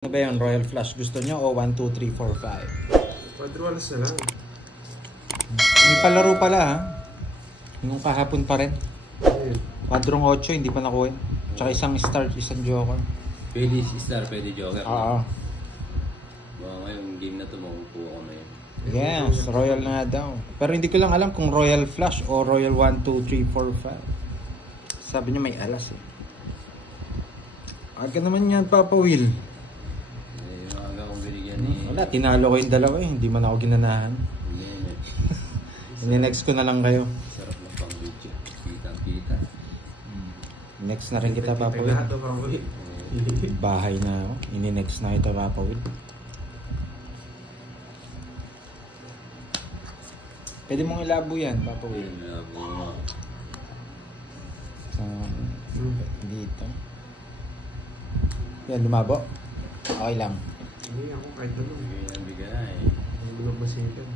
Ano ba yun? Royal Flush gusto nyo o 1, 2, 3, 4, 5? Quadrualas na lang. May palaro pala ha. Nung kahapon pa rin. Quadrong 8, hindi pa nakuha. Tsaka isang star, isang joker. Pwede star, pwede joker. Oo. Baka ngayong game na to, makukuha ko na yun. Yes, Royal na daw. Pero hindi ko lang alam kung Royal Flush o Royal 1, 2, 3, 4, 5. Sabi niya may alas eh. Aga naman yan, Papa Will. Wala, tinalo ko yung dalawa eh. Hindi man ako ginanahan. Ini-next ko na lang kayo. Sarap na pang video. Kita-kita. Next na rin kita, Papa Will. Bahay na ako. Ini-next na kita, Papa Will. Pwede mong ilabo yan, Papa Will. Ilabo mo. So, dito. Yan, lumabo. Okay lang. Hindi ako kahit ano. Bigay ng bigay. Hindi mo nagmasikan.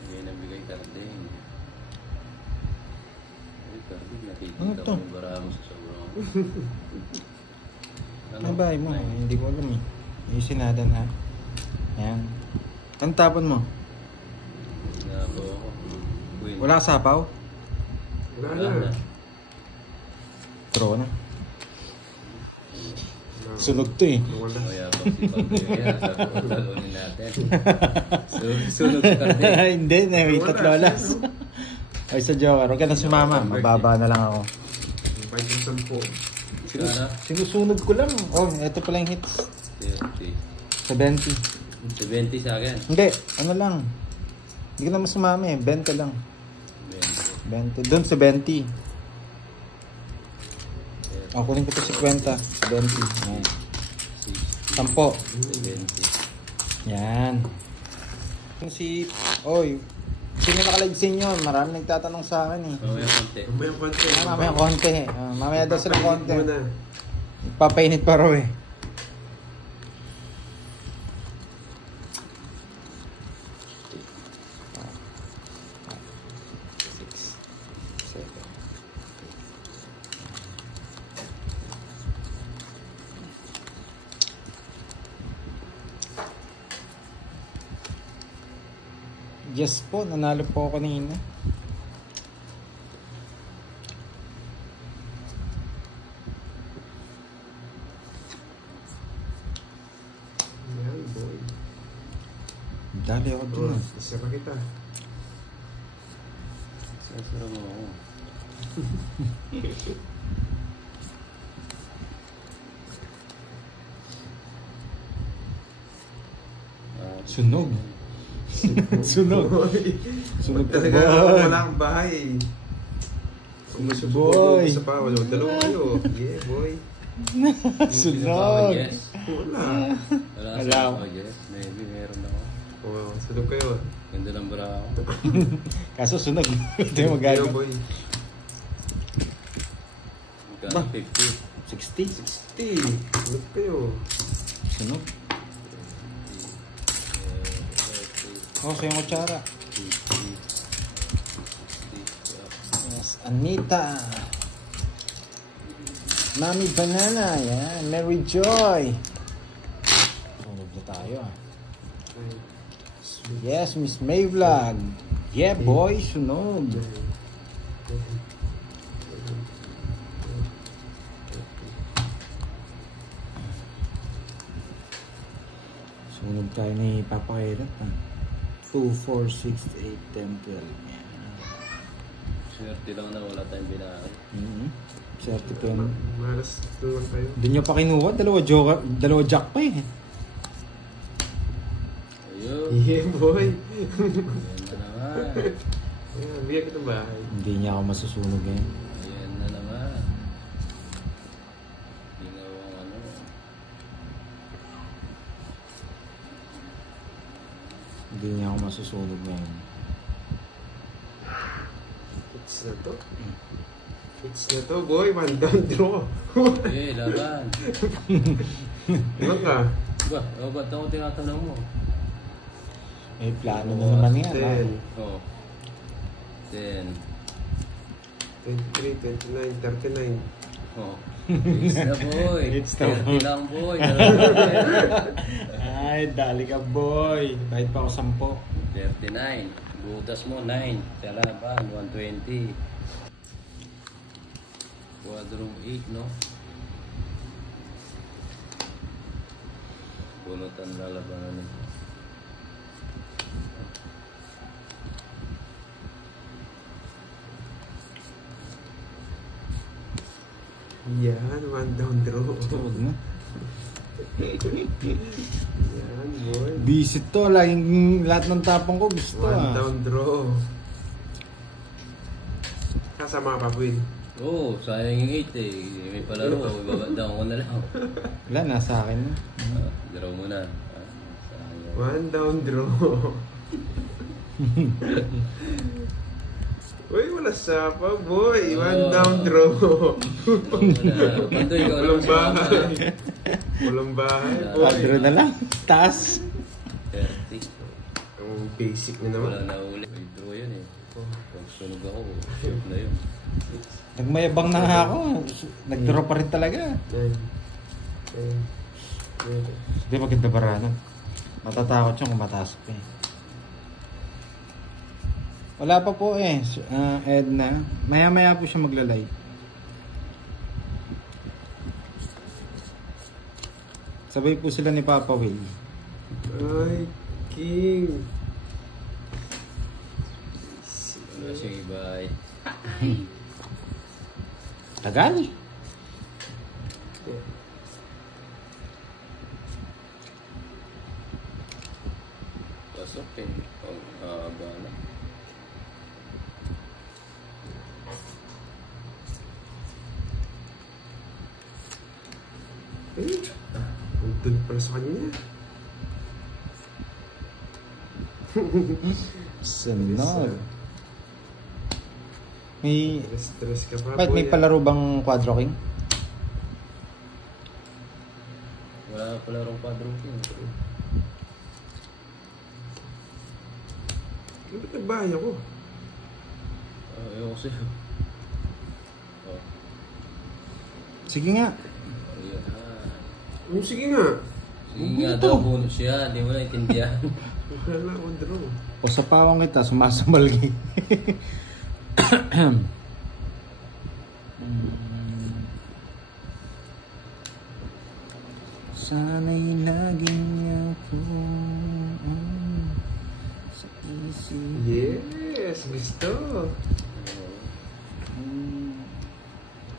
Bigay ng bigay karding. Ay, karding. Ano Nakikita to? ko yung bara mo sa sobrang. Ano ba mo? Hindi ko alam eh. Ayusin natin ha. Yan. Ang tapon mo? Ilabo ako. Win. Wala ka sapaw? Wala Wala na. na. Throw na. Sunog to eh. Wala. Kaya pag si Pagdeo yan, sabi ko talunin natin. Sunog sa karding. Hindi, may tatlo alas. Ay sa joker, huwag ka na sumama. Mababa na lang ako. Kahit yung 10. Sana? Sinusunog ko lang. Oh, eto pala yung hits. 70. 70 sa akin. Hindi, ano lang. Hindi ka naman sumama eh. 20 lang. 20. Doon 70. O, kunin ko ito 50. 20. Yan. 10. 70. Yan. Si, oy, sino nakalive sa inyo? Marami nagtatanong sa akin eh. Mamaya konti. Mamaya konti. Mamaya konti. Mamaya daw sila konti. Muna. Papainit pa raw eh. Yes po, nanalo po ako kanina. Yan, boy. Dali ako dun. Isa pa kita. Sasara mo ako. Sunog. Sunog. Sunog ka Talaga boy. wala kang bahay. Kung Boy. masusubo isa pa, wala. Dalawa kayo. Yeah, boy. Sunog. Yes. Wala. Wala Wala. sa yes. Maybe meron ako. Oh, sunog kayo. Ganda ng bra ako. Kaso sunog. Ito yung Yeah, magagawa. boy. Magkano 50. 60. 60. Sunog kayo. Sunog. Oh, sa yung kutsara. Yes, Anita. Mami Banana. Yan. Mary Joy. Sunog na tayo ah. Yes, Miss May Vlog. Yeah, boy. Sunog. Sunog tayo ni Papa Kairat ah. 2, 4, 6, 8, 10, 12. Yan. Swerte lang na wala tayong binari. Swerte ko yun. Malas tulong kayo. Doon nyo pa kinuha. Dalawa jack pa eh. Ayun. Yeah, boy. Ayan na naman. Ayan, bigyan kita bahay. Hindi niya ako masusunog eh. Ayan na naman. Ginawang ano. Hindi niya ako masusunog ngayon. Hits na to. Hits na to, boy. One down draw. Eh, laban. Iwan ka. Ba't ako tinatanong mo? Eh, plano na naman yan. 10, Oo. 10. 23, 29, 39. Oo. It's na boy. It's na, boy. 30 lang boy. Ay, dali ka boy. Kahit pa ako 39. Butas mo 9. Salapan 120. Quadro 8 no. Bunutan lalabanan nito. Yan, one down draw. Huwag na. Yan, boy. Visit to. Laging lahat ng tapong ko gusto One ah. down draw. Kasama ka pa, Will. Oo, sayang yung 8 eh. May palaro. Ibabadaan ko na lang. Wala, nasa akin na. Draw mo na. Sayang. One down draw. Uy, wala sapa, boy. One down draw. Pandoy, ikaw Walang naman bahay. Walang bahay, boy. Padro na lang. Taas. 30. Ang basic na Wala naman. na uli. May draw yun eh. Pag sunog ako, shoot na yun. Nagmayabang na nga ako. Nag-draw pa rin talaga. Hindi maganda barano. Matatakot siya kung mataas pa eh. Wala pa po eh. Edna. Maya-maya po siya magla-live. Sabay po sila ni Papa Will. Ay, King. Sige, bye. Tagal. Pasok eh. Ang haba na. Doon pala sa kanya. Sunod. May... Stress ka pa, Ba't may boy. palaro bang Quadro King? Wala pala rong quadro king. Ba't nagbahay ako? Ayoko sa'yo. Oh. Sige nga. Ayan. Sige nga. Sige nga daw, bonus yan. Hindi mo na intindihan. Wala akong draw. O sa pawang kita, sumasamalgi. Sana'y laging ako sa isip. Yes, gusto.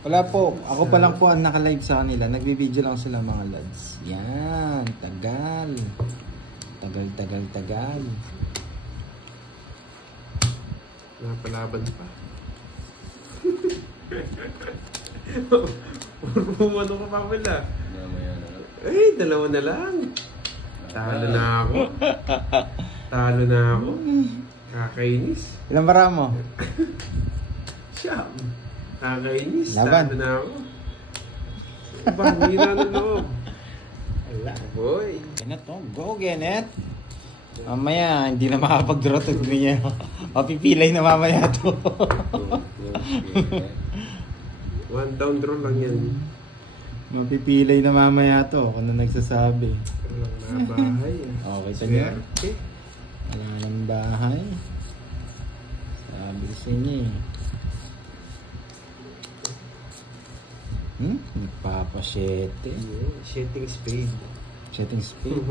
Wala po, ako pa lang po ang naka-live sa kanila. Nagbibideo lang sila mga lads. Yan, tagal. Tagal. Napalaban pa. Umano ka pa pala. Mamaya na lang. Eh, dalawa na lang. Talo na ako. Talo na ako. Kakainis. Ilang bara mo? Siyam. Kakainis. Laban. Talo na ako. Bahira na loob. Wala. Boy. Genet to. Go, Genet. Mamaya, hindi na makapag-draw to. Hindi niya. Mapipilay na mamaya to. One down draw lang yan. Mapipilay na mamaya to. Kung na nagsasabi. Walang nabahay. Okay, tanya. Swerte. Wala ng bahay. Sabi ko sa inyo eh. Nagpapasyete. Yeah, shitting spade. Setting speed.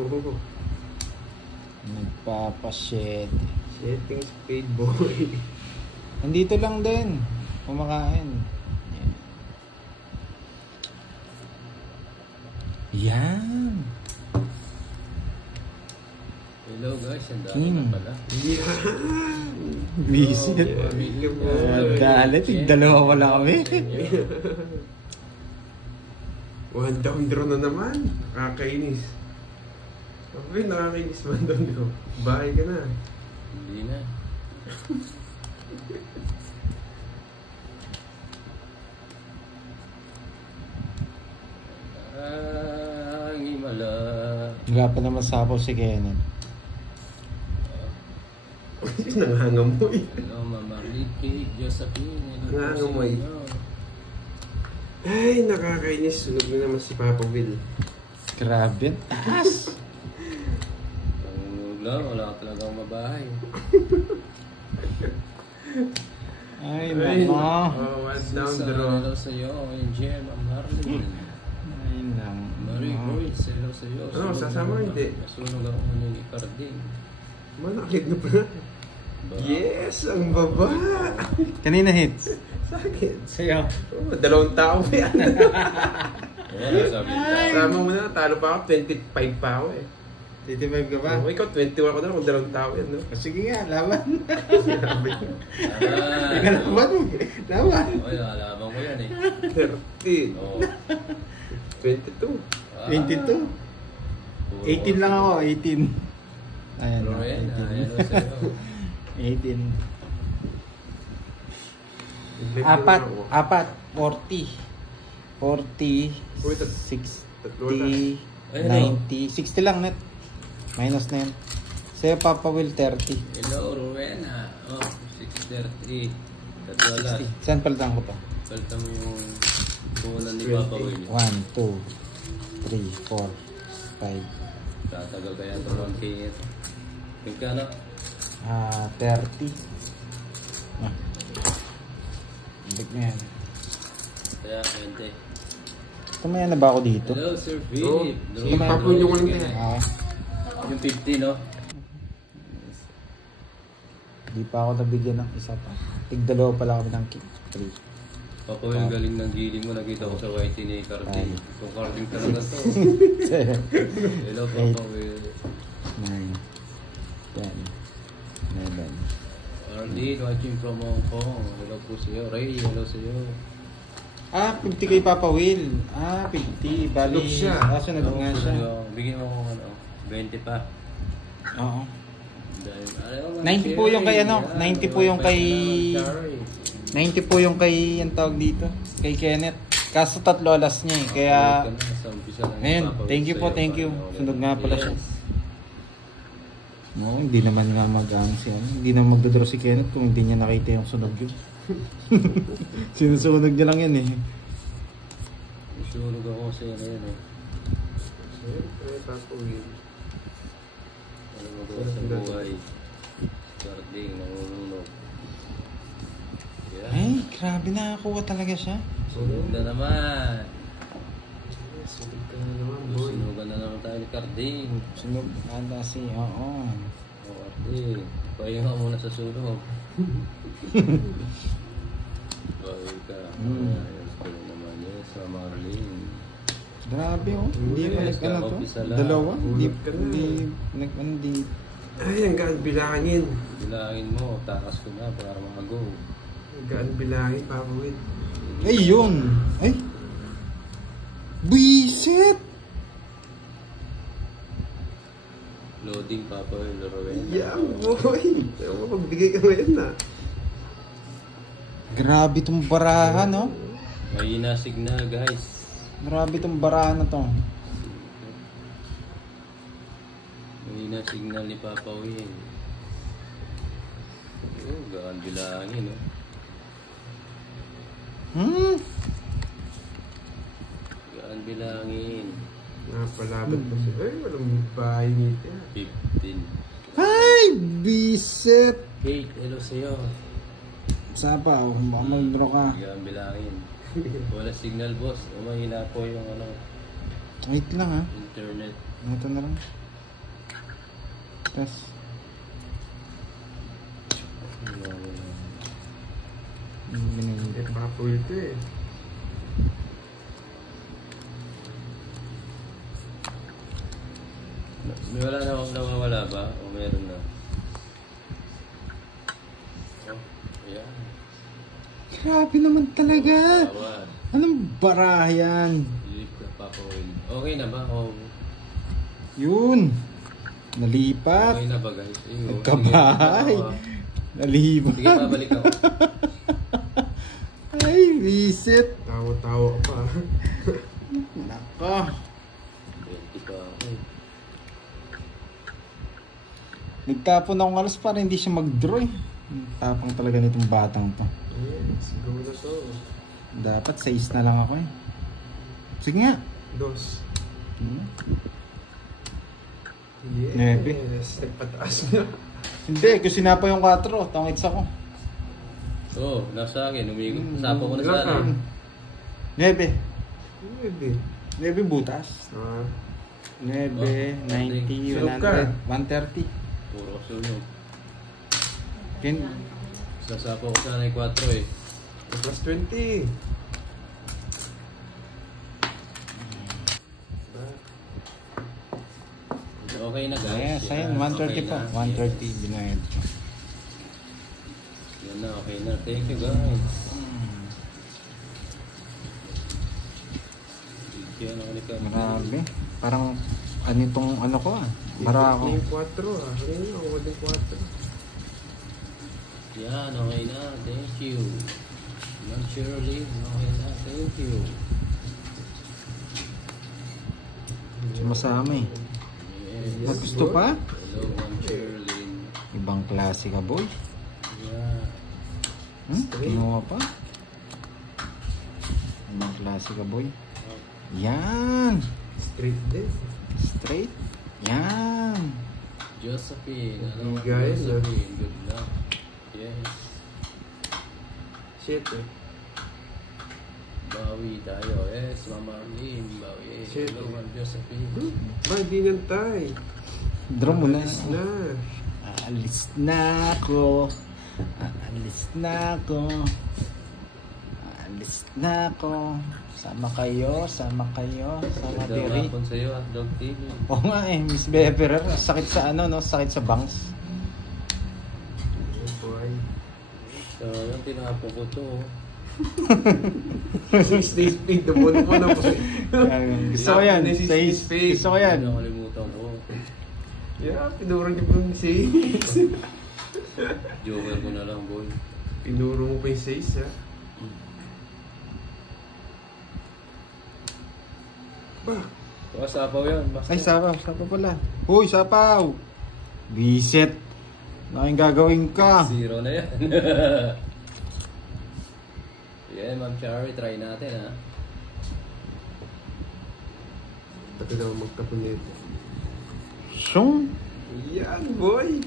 Nagpapasyete. Shitting spade, boy. Nandito lang din. Kumakain. Yan. Hello guys, ang dami na pala. Yan. Visit. Dali, tigdalawa wala kami. One down draw na naman. Nakakainis. Okay, nakakainis one down draw. Bahay ka na. Hindi na. Ang himala. Wala pa naman sapaw si Kenneth. Nangangamoy. Hello, Mama Ricky, Josephine. Nangangamoy. Ay, nakakainis. Sunog na naman si Papa Will. Grabe, ang taas. Ang lang, wala ka talagang mabahay. Ay, Ay, nako. oh, one down Sa draw. hello sa'yo, Angel, Ma'am Harley. Ay, Marie nako. Boyce, hello sa'yo. Ano, sasama hindi? Nasunog ako ni Carding. Manakit na pala. Yes, ang baba. Kanina hits. Sakit. Sa'yo. Oh, 2 tao pa yan. Wala, sabi ko. Sama mo na, talo pa ako, 25 pa ako eh. 85 ka ba? Oh, ikaw, 21 ako na kung 2 tao yan, no? Sige nga, laban. Sabi ko, Ika laban mo. Laban. Ay, alabang ko yan eh. 30. Oo. 22. 22. 18 lang ako, 18. Ayan na, Royan, 18. hello sa'yo. 18. Nag-live Apat, na ako. apat, 40. 40, Uy, 60, Ayun, 90, 60 lang net. Minus na yun. Sa'yo, Papa Will, 30. Hello, Rowena. Oh, 6:30. Tatwala. 60. Saan palitan ko to? Palta mo yung bulan ni Papa Will. 1, 2, 3, 4, 5. Tatagal kaya ito ng kit. Magkano? 30. Ah. Big na yan. Kaya, 20. Tumayan na ba ako dito? Hello, Sir Oh, Philip. si Papa Will yung walang kaya. Okay. Yung 50, no? Di pa ako nabigyan ng isa pa. Tig-dalawa pala kami ng kick. 3. Papa Will, galing ng giling mo. Nakita ko sa YT ni Carding. Kung Carding talaga to. Hello, Papa Will. 9, 10, 11. Arlene, watching from Hong Kong. Hello po sa'yo. Ray, hello sa'yo. 50 kay Papa Will. 50. Bali, Sunod siya. Sunod nga siya. Bigyan mo kung ano, 20 pa. Oo. Dahil, 90 po yung kay ano, 90 po yung kay- 90 po yung kay, ang tawag dito, kay Kenneth. Kaso 3 alas niya eh. Kaya, ngayon, thank you po, thank you. Sunod nga pala siya. No, hindi naman nga hindi naman magdodraw si Kenneth kung hindi niya nakita yung sunog yun. Sinusunog niya lang yan eh. Sunog ako sa yan eh. Siyempre, Papa Will. Ano magawa sa buhay? Carding, nangungunog. Ay, grabe, nakakuha talaga siya. Sunog na naman. Sunog ka na naman, boy. Sunugan na naman tayo ni Carding. Sunog ata oo. O Carding, pahinga muna sa sunog. Bawi ka. Ayos ko naman yes, sa Marlene. Grabe oh. Hindi Yes, ko nag-ano to. isa lang. Dalawa. Hindi, Hulog ka na. hindi. Ay, ang gaan bilangin. Bilangin mo, takas ko na para makago. Ang gaan bilangin, Papa Will. Ay, yun. Ay. Bisit! Loading Papa Will, Rowena. Yeah, boy. Ewan mo, pagbigay ka ngayon na. Grabe tong barahan, no? Mahina signal, guys. Grabe tong barahan na to. Mahina signal ni Papa Will. Oh, gaan bilangin, no? Gaan bilangin. Napalaban pa siya. Ay, walang bahay nito. 15. Ay, bisit! Kate, hello sa'yo. Saan pa? Baka mag-draw ka. Gaan bilangin. Wala signal, boss. Mahina po yung ano, Wait lang ha. internet. Ito na lang. Tapos. Eh, Papa Will to eh. May wala na akong nawawala ba? O meron na? Oh, ayan. Grabe naman talaga. Awan. Anong barahan yan? Lip na Papa Will. Okay na ba? O, Yun. Nalipat. okay na ba guys? Ayun, Nagkabahay. Sige, Nalipat. sige, babalik ako. Ay, visit. Tawa-tawa ka pa. Nako. 20 pa ako. Nagtapon akong alas para hindi siya mag-draw eh. Tapang talaga nitong batang to. Yes, go na so. Dapat 6 na lang ako eh. Sige nga. 2. Nebe. Yes, nagpataas na. Hindi, kasi sinapa yung 4. Tangits ako. Oo, nasa akin. Sapa ko na sa akin. 9. Nebe. 9 butas. 9, 90, Sunog ka. 100, 130. Puro sunog. Kin Sasapa ko sana yung 4 eh. Plus 20. Okay na guys. Yes, ayun, 130 okay po. na. 130 binayad ko. Yan na, okay na. Thank you guys. Yan ako ni Cam. Grabe. Parang anitong ano ko ah. Marako. Yung 4 ah. Ngayon ako din 4. Yan, okay na. Thank you. Ma'am Shirley, okay na. Thank you. Sumasama eh. Yes. Gusto pa? Hello, Ma'am Shirley. Ibang klase ka boy. Yeah. Kinuha pa? Ibang klase ka boy. Yan. Straight din. Straight. Yan. Josephine. Hello, Guys, Josephine. Good luck. Yes. Shit eh. Bawi tayo. Yes, Mama Arlene. Bawi. Shit. Hello, Ma'am Josephine. Ba, di nantay. Draw mo na. Alis na. Aalis na ako. Aalis na ako. Aalis na ako. Sama kayo. Sama Ganda diri. hapon sa'yo, Dog TV. Oo nga eh, Miss Beverer. Sakit sa ano no? Sakit sa bangs. Oh boy. So, yung tinapon ko to. 6 days paid. Nabuno ko na po. Gusto ko yan. Gusto ko yan. Hindi nakalimutan ko. Yeah, pinuro niyo po yung 6. Joker ko na lang, boy. Pinuro mo pa yung 6 ha. Ba? Sapaw yan. Basta. Ay, sapaw. Sapaw pala. Huy, sapaw. Bisit. Naking gagawin ka. 0 na yan. Yeah, Ma'am Cherry, try natin ha. Pati naman magtapon nito. Siyong. Yan, boy!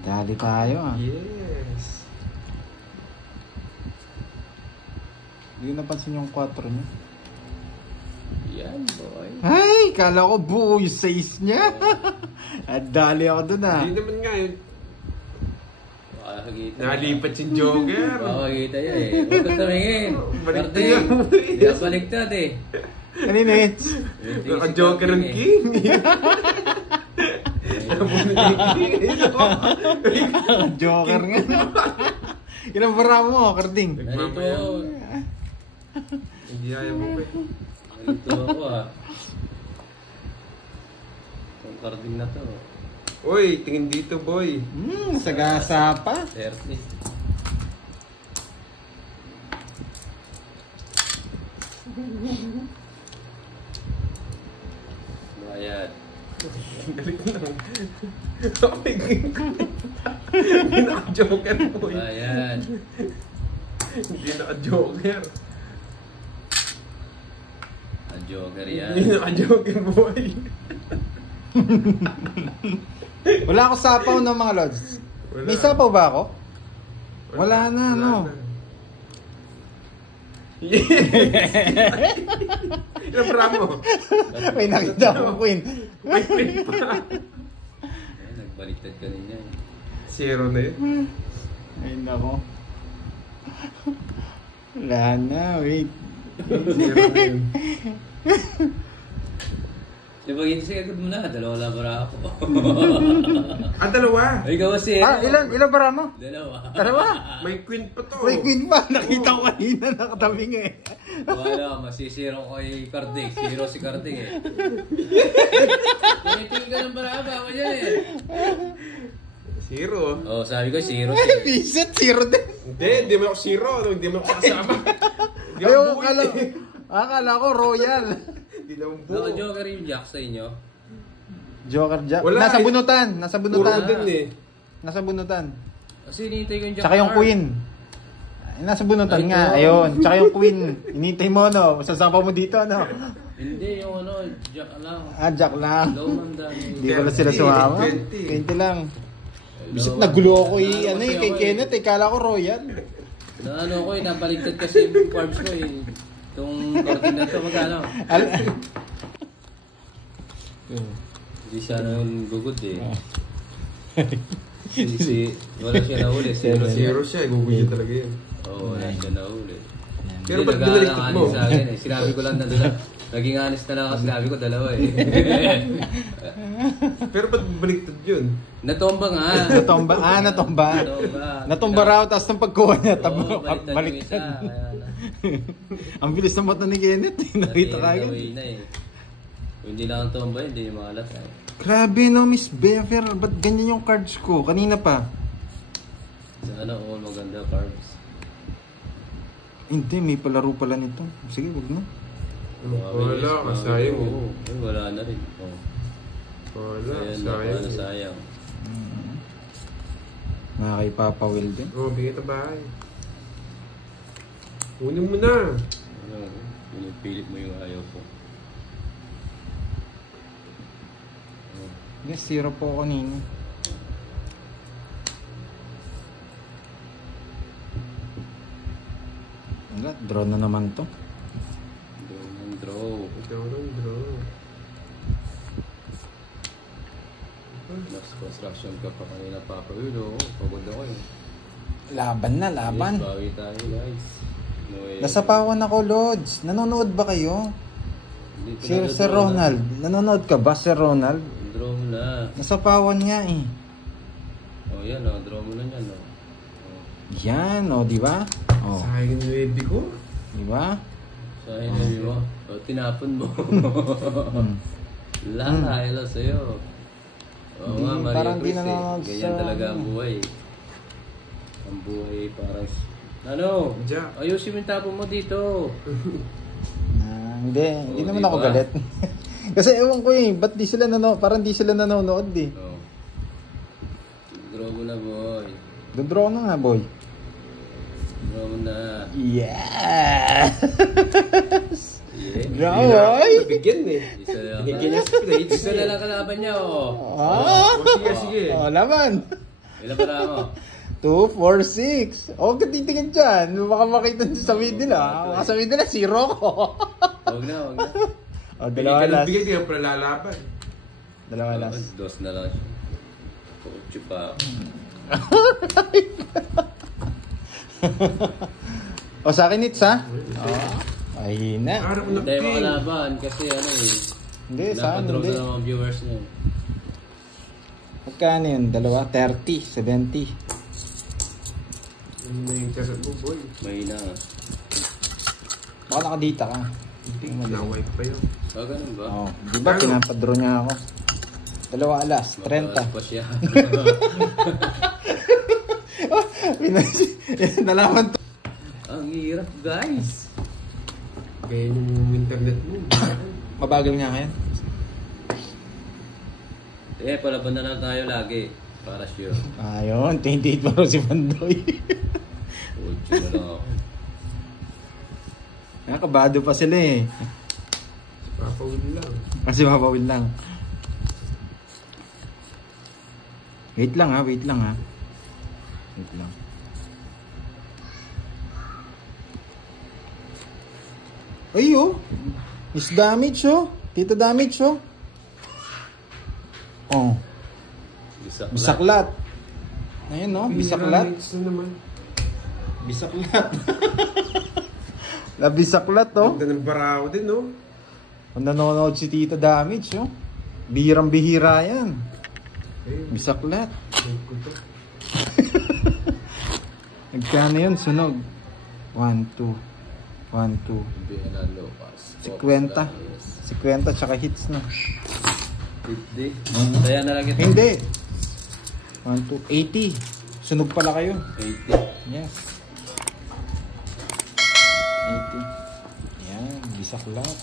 Dali tayo ah. Yes! Hindi ko napansin yung 4 niya. Yan, boy. Ay, kala ko buo yung 6 niya. At dali ako dun ah. Hindi naman nga yun. Makakagita. Nalipat yung Joker. Makakagita yan eh. Huwag ka tumingin. Baliktad Karting. yan. Hindi ka baliktad eh. Kanina eh. Naka-Joker ang King. Joker nga. Ilang bara mo, Karding? Nalito ako. Hindi ayaw mo pa. Nalito ako ah. Ang carding na to. Uy, tingin dito, boy. Sagasa pa. 30. Bayad. Galit lang. Okay, hindi naka-Joker, boy. Bayad. Hindi naka-Joker. Ang Joker yan. Hindi naka-Joker, boy. Wala ako sapaw ng mga lods. Wala. May sapaw ba ako? Wala na, no? Yes! Ilang bara mo? May nakita ko, Queen. May print pa. Ay, nagbaliktad kanina eh. 0 na yun. Ay, nako. Wala na, wait. 0 na yun. Di ba ginisi agad mo na? Dalawa lang para ako. Dalawa. Ay, ikaw si Ilan bara mo? Dalawa. Dalawa? May queen pa to. May Queen pa. Nakita ko kanina, nakatabing eh. Wala, masisiro ko kay Carding. Zero si Carding eh. Pinitingin ka ng baraba ako dyan eh. 0. Oh, sabi ko zero Ay, si... visit, 0 din. Hindi mo ako 0. Hindi mo ako kasama. Hindi Ayaw, ako buhay. akala ko royal. Hindi na buo. Naka-joker yung Jack sa inyo. Joker Jack. Wala, Nasa eh. bunutan. Nasa Puro bunutan. din eh. Nasa bunutan. Kasi hinihintay ko yung Jack. Tsaka yung Heart. Queen. Nasa bunutan nga. Ayun. Tsaka yung queen. Inintay mo, no? Sasama mo dito, no? Hindi, yung ano, jack lang. Jack lang. Low man dami. Hindi pala sila sumama. 20 lang. Bisit nagulo ako kay Kenneth. Kala ko royal. Na ano ko nabaligtad kasi yung carbs ko Itong carton na to, magkano? Hindi siya nang gugod wala siya nahuli. Zero siya, gugugin talaga yun. Oo, wala siya nahuli. Pero ba't binaliktad mo? Sa akin, sinabi ko lang na doon. Naging honest na lang ako, sinabi ko dalawa Pero ba't baliktad yun? Natomba nga. Natomba raw, tapos nang pagkuha niya, baliktad. Ang bilis na mata ni Kenneth. Nakita ka agad. Kung hindi lang ang tomba, hindi yung mahalat. Grabe no, Miss Bever. Ba't ganyan yung cards ko? Kanina pa. Sa ano, all maganda cards. Hindi, may palaro pala nito. Sige, wag na. Wala, kasayang Wala na rin. Wala, sayang. Sayang. Mga kay Papa Will din. Bigay na bahay. Kunin mo na. Pilit mo yung ayaw ko. Yes, 0 po kanina. Wala, draw na naman to. Draw. Mas construction ka pa kanina, Papa Will. Pagod ako Laban na, laban. Yes, bawi tayo guys. Nasapawan ako, Lods. Nanonood ba kayo? Sir Ronald. Nanonood ka ba, Sir Ronald? Draw mo na. Nasapawan nga Yan draw mo na yan Yan, di ba? Sayang yung baby ko. Di ba? Sayang na mo. Tinapon mo. Hello sa'yo. Nga, Maria parang di Chris nanonood ganyan talaga ang buhay. Ang buhay parang... Jack. Ayusin mo yung tapon mo dito. Hindi naman ako galit. Kasi ewan ko ba't di sila parang di sila nanonood Draw mo na, boy. Dodraw na nga, boy. Draw mo na. Yes! Draw, Hindi na boy! ako nabigyan Binigyan niya straight. Isa na lang kalaban niya, Sige. Laban! Ilan para mo? 2, 4, 6. Katitingin dyan. Baka makita nyo sa middle Baka sa middle 0 ko. Huwag na. Dalawa last. Bigay ka pa lalaban. Dalawa last. Dos na lang siya. Coach pa. Sa akin it's ay na. Hindi makalaban kasi Hindi, sa akin napadrop hindi. na mga viewers niya. Magkano yun? 30, 70. May kasat mo, boy. Mahina nga. Baka nakadita ka. Hindi, na-wipe pa yun. Ganun ba? Di ba pinapadro niya ako? 2 alas, 30. Matalas pa siya. Nalaman to. Ang hirap, guys. Kaya yung internet mo. Mabagal nga ngayon. Palaban na lang tayo lagi. Para sure. Ayun, 28 pa rin si Pandoy. Ocho na lang ako. Nakabado pa sila Papawin lang. Kasi papawin lang. Wait lang. Wait lang. Ay, Miss damage, Tito damage, Bisaklat. Ayun, bisaklat. Ano naman? Bisaklat. Bisaklat, Ganda ng baraw din, Kung nanonood si Tito damage, Bihirang-bihira yan. Bisaklat. Nagkano yun? Sunog. 1, 2. 1, 2. 50. 50 tsaka hits na. 50. Kaya na lang ito. Hindi. 1, 2. 80. Sunog pala kayo. 80. Yes. 80. Yan. Bisaklat.